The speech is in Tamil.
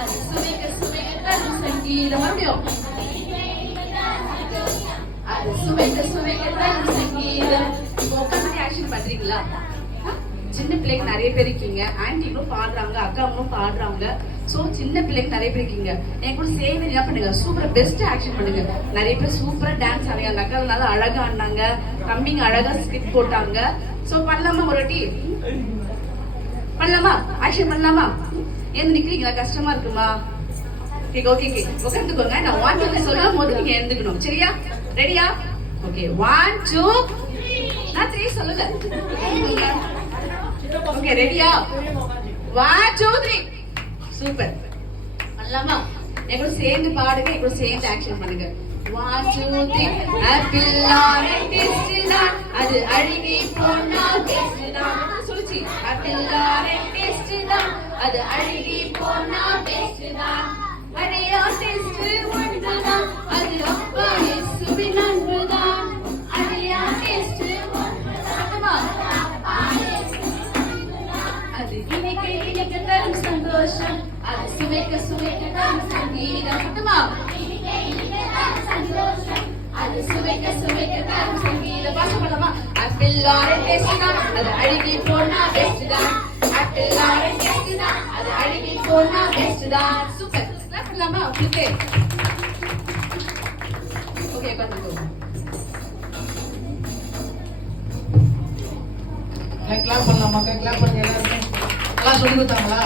அது சுவைக்க சுவைக்க தரும் சங்கீதம். மறுபடியும் அது சுவைக்க சுவைக்க தரும் சங்கீதம். இப்போ உட்காந்து ஆக்ஷன் பண்றீங்களா? சின்ன பிள்ளைங்க நிறைய பேர் இருக்கீங்க, ஆன்டிங்களும் பாடுறாங்க, அக்காவும் பாடுறாங்க. சோ சின்ன பிள்ளைங்க நிறைய பேர் இருக்கீங்க, என் கூட சேர்ந்து என்ன பண்ணுங்க, சூப்பரா பெஸ்ட் ஆக்ஷன் பண்ணுங்க. நிறைய பேர் சூப்பரா டான்ஸ் ஆடுங்க, அந்த அக்கா நல்லா அழகா ஆடினாங்க, தம்பிங்க அழகா ஸ்கிட் போட்டாங்க. சோ பண்ணலாமா? ஒரு வாட்டி பண்ணலாமா? ஆக்ஷன் பண்ணலாமா? ஏன் நிக்கிறீங்களா? கஷ்டமா இருக்குமா? ஓகே உட்காந்துக்கோங்க. நான் 1 2 சொல்லும் போது நீங்க எழுந்துக்கணும். சரியா? ரெடியா? ஓகே 1 2 நான் 3 சொல்லல. ஓகே ரெடியா? 1 2 3 சூப்பர். பண்ணலாமா? என் கூட சேர்ந்து பாடுங்க, என் கூட சேர்ந்து ஆக்ஷன் பண்ணுங்க. 1 2 3 ஆப்பிள் ஆரஞ்சு டேஸ்ட் தான், அது அழுகி போனா டேஸ்ட் தான். சொல்லுச்சி ஆப்பிள் ஆரஞ்சு டேஸ்ட் தான், அது அழுகி போனா டேஸ்ட் தான். அடையா டேஸ்ட் ஒன்றுதான், அது அப்பா இயேசுவின் அன்புதான். அடையா டேஸ்ட் ஒன்றுதான், அது இனிக்க இனிக்க தரும் சந்தோஷம், அது சுவைக்க சுவைக்க தரும் சங்கீதம். சத்தமா அது சுவைக்க சுவைக்க தரும் சங்கீதம். பாஷா பண்ணலாமா? ஆப்பிள் ஆரஞ்சு டேஸ்ட் தான், அது அழுகி போனா பெஸ்ட் தான். ஆப்பிள் ஆரஞ்சு டேஸ்ட் தான், அது அழுகி போனா பெஸ்ட் தான். சூப்பர். கிளாப் பண்ணலாமா உங்களுக்கு? ஓகே பண்ணுங்க. கிளாப் பண்ணலாமா? கிளாப் பண்ணுங்க எல்லாரும். எல்லாம் சொல்லி கொடுத்தாங்களா?